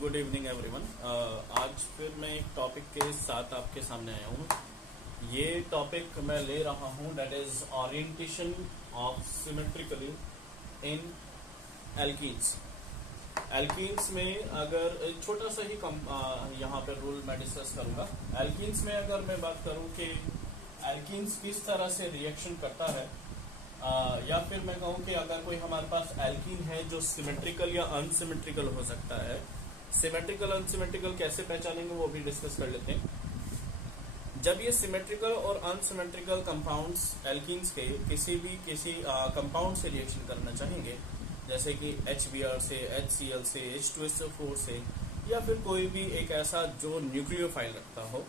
Good evening everyone. आज फिर मैं एक टॉपिक के साथ आपके सामने आया हूँ। ये टॉपिक मैं ले रहा हूँ that is orientation of symmetrically in alkenes. Alkenes में अगर एक छोटा सा ही यहाँ पे रूल मैं डिस्कस करूंगा। एल्कीन्स में अगर मैं बात करूँ कि एल्कीन्स किस तरह से रिएक्शन करता है, या फिर मैं कहूँ कि अगर कोई हमारे पास एल्कीन है जो सिमेट्रिकल या अनसिमेट्रिकल हो सकता है, सिमेट्रिकल अनसिमेट्रिकल कैसे पहचानेंगे वो भी डिस्कस कर लेते हैं। जब ये सिमेट्रिकल और अनसिमेट्रिकल कंपाउंड्स एल्कीन्स के किसी कंपाउंड से रिएक्शन करना चाहेंगे, जैसे कि HBr से, HCl से, H2SO4 से, या फिर कोई भी एक ऐसा जो न्यूक्लियोफाइल रखता हो,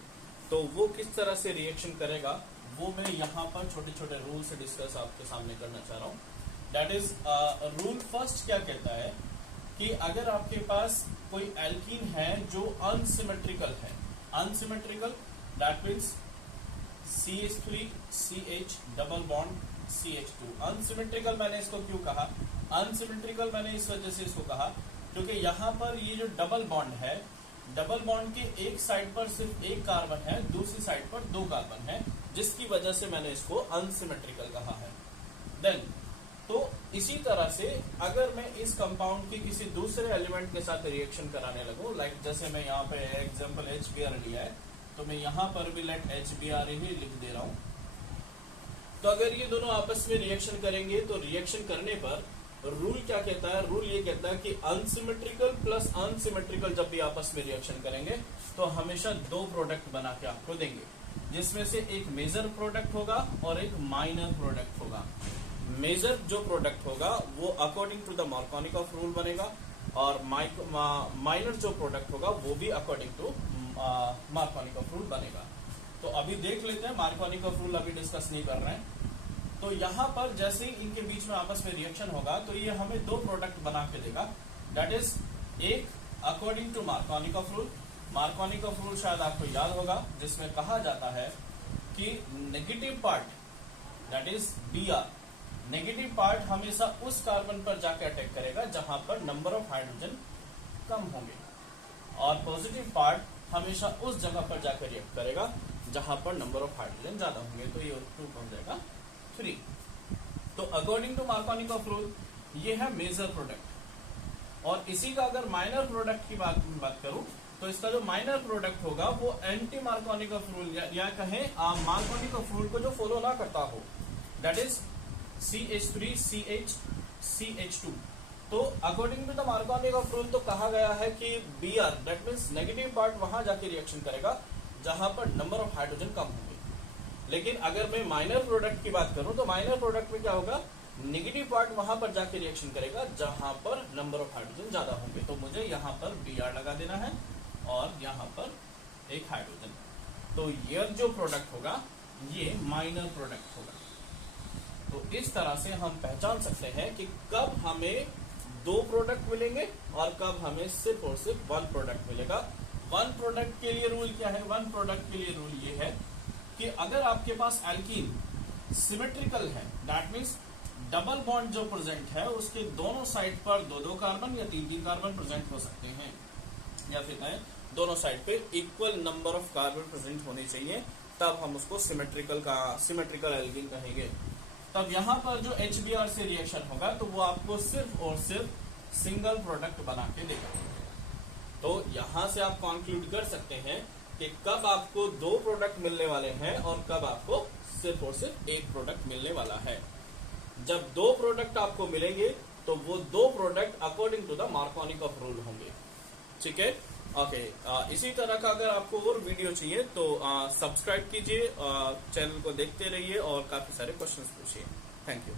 तो वो किस तरह से रिएक्शन करेगा वो मैं यहाँ पर छोटे छोटे रूल से डिस्कस आपके सामने करना चाह रहा हूँ। दैट इज रूल फर्स्ट क्या कहता है कि अगर आपके पास कोई एल्कीन है जो अनसिमेट्रिकल है, unsymmetrical that means CH3 CH double bond CH2। Unsymmetrical मैंने इसको क्यों कहा? अनसिमेट्रिकल मैंने इस वजह से इसको कहा क्योंकि यहाँ पर ये जो डबल बॉन्ड है, डबल बॉन्ड के एक साइड पर सिर्फ एक कार्बन है, दूसरी साइड पर दो कार्बन है, जिसकी वजह से मैंने इसको अनसिमेट्रिकल कहा है। देन तो इसी तरह से अगर मैं इस कंपाउंड के किसी दूसरे एलिमेंट के साथ रिएक्शन कराने लगूं, लाइक जैसे मैं यहाँ पे एग्जांपल HBr लिया है, तो मैं यहाँ पर भी लेट HBr ही लिख दे रहा हूं। तो अगर ये दोनों आपस में रिएक्शन करेंगे तो रिएक्शन करने पर रूल क्या कहता है? रूल ये कहता है कि अनसिमेट्रिकल प्लस अनसिमेट्रिकल जब भी आपस में रिएक्शन करेंगे तो हमेशा दो प्रोडक्ट बना के आपको देंगे, जिसमें से एक मेजर प्रोडक्ट होगा और एक माइनर प्रोडक्ट होगा। मेजर जो प्रोडक्ट होगा वो according to the Markovnikov rule बनेगा, और माइनर जो प्रोडक्ट होगा वो भी अकॉर्डिंग टू मार्कोनिकॉफ रूल बनेगा। तो अभी देख लेते हैं, मार्कोनिकॉफ रूल अभी डिस्कस नहीं कर रहे हैं। तो यहाँ पर जैसे ही इनके बीच में आपस में रिएक्शन होगा तो ये हमें दो प्रोडक्ट बना के देगा। दैट इज एक according to Markovnikov rule. Markovnikov rule शायद आपको याद होगा, जिसमें कहा जाता है कि negative part that is Br, negative part हमेशा उस कार्बन पर जाके अटैक करेगा जहां पर नंबर ऑफ हाइड्रोजन कम होंगे, और पॉजिटिव पार्ट हमेशा उस जगह पर जाकर रिएक्ट करेगा जहां पर नंबर ऑफ हाइड्रोजन ज्यादा होंगे। तो ये 2 हो जाएगा 3। तो अकॉर्डिंग टू मार्कोनिकॉफ रूल ये है मेजर प्रोडक्ट। और इसी का अगर माइनर प्रोडक्ट की बात करूं तो इसका जो माइनर प्रोडक्ट होगा वो एंटी मार्कोनिकॉफ रूल या कहें मार्कोनिकॉफ रूल को जो फॉलो ना करता हो, that is CH3 CH CH2। तो according to the Markovnikov rule तो कहा गया है कि Br that means negative part वहां जाके रिएक्शन करेगा जहां पर नंबर ऑफ हाइड्रोजन कम होंगे। लेकिन अगर मैं माइनर प्रोडक्ट की बात करूं तो माइनर प्रोडक्ट में क्या होगा? नेगेटिव पार्ट वहां पर जाके रिएक्शन करेगा जहां पर नंबर ऑफ हाइड्रोजन ज्यादा होंगे। तो मुझे यहाँ पर Br लगा देना है और यहाँ पर एक हाइड्रोजन। तो ये जो प्रोडक्ट होगा ये माइनर प्रोडक्ट होगा। तो इस तरह से हम पहचान सकते हैं कि कब हमें दो प्रोडक्ट मिलेंगे और कब हमें सिर्फ और सिर्फ वन प्रोडक्ट मिलेगा। वन प्रोडक्ट के लिए रूल क्या है? वन प्रोडक्ट के लिए रूल ये है कि अगर आपके पास एल्कीन सिमेट्रिकल है, दैट मीन्स डबल बॉन्ड जो प्रेजेंट है उसके दोनों साइड पर दो दो कार्बन या तीन तीन कार्बन प्रेजेंट हो सकते हैं, या फिर कहें दोनों साइड पे equal number of carbon present होने चाहिए, तब हम उसको सिमेट्रिकल एल्कीन कहेंगे। तब यहाँ पर जो HBr से रिएक्शन होगा तो वो आपको सिर्फ और सिर्फ सिंगल प्रोडक्ट बना के देगा। तो यहां से आप कंक्लूड कर सकते हैं कि कब आपको दो प्रोडक्ट मिलने वाले हैं और कब आपको सिर्फ और सिर्फ एक प्रोडक्ट मिलने वाला है। जब दो प्रोडक्ट आपको मिलेंगे तो वो दो product according to the Markovnikov rule होंगे। ठीक है, ओके। इसी तरह का अगर आपको और वीडियो चाहिए तो सब्सक्राइब कीजिए, चैनल को देखते रहिए और काफी सारे क्वेश्चंस पूछिए। Thank you.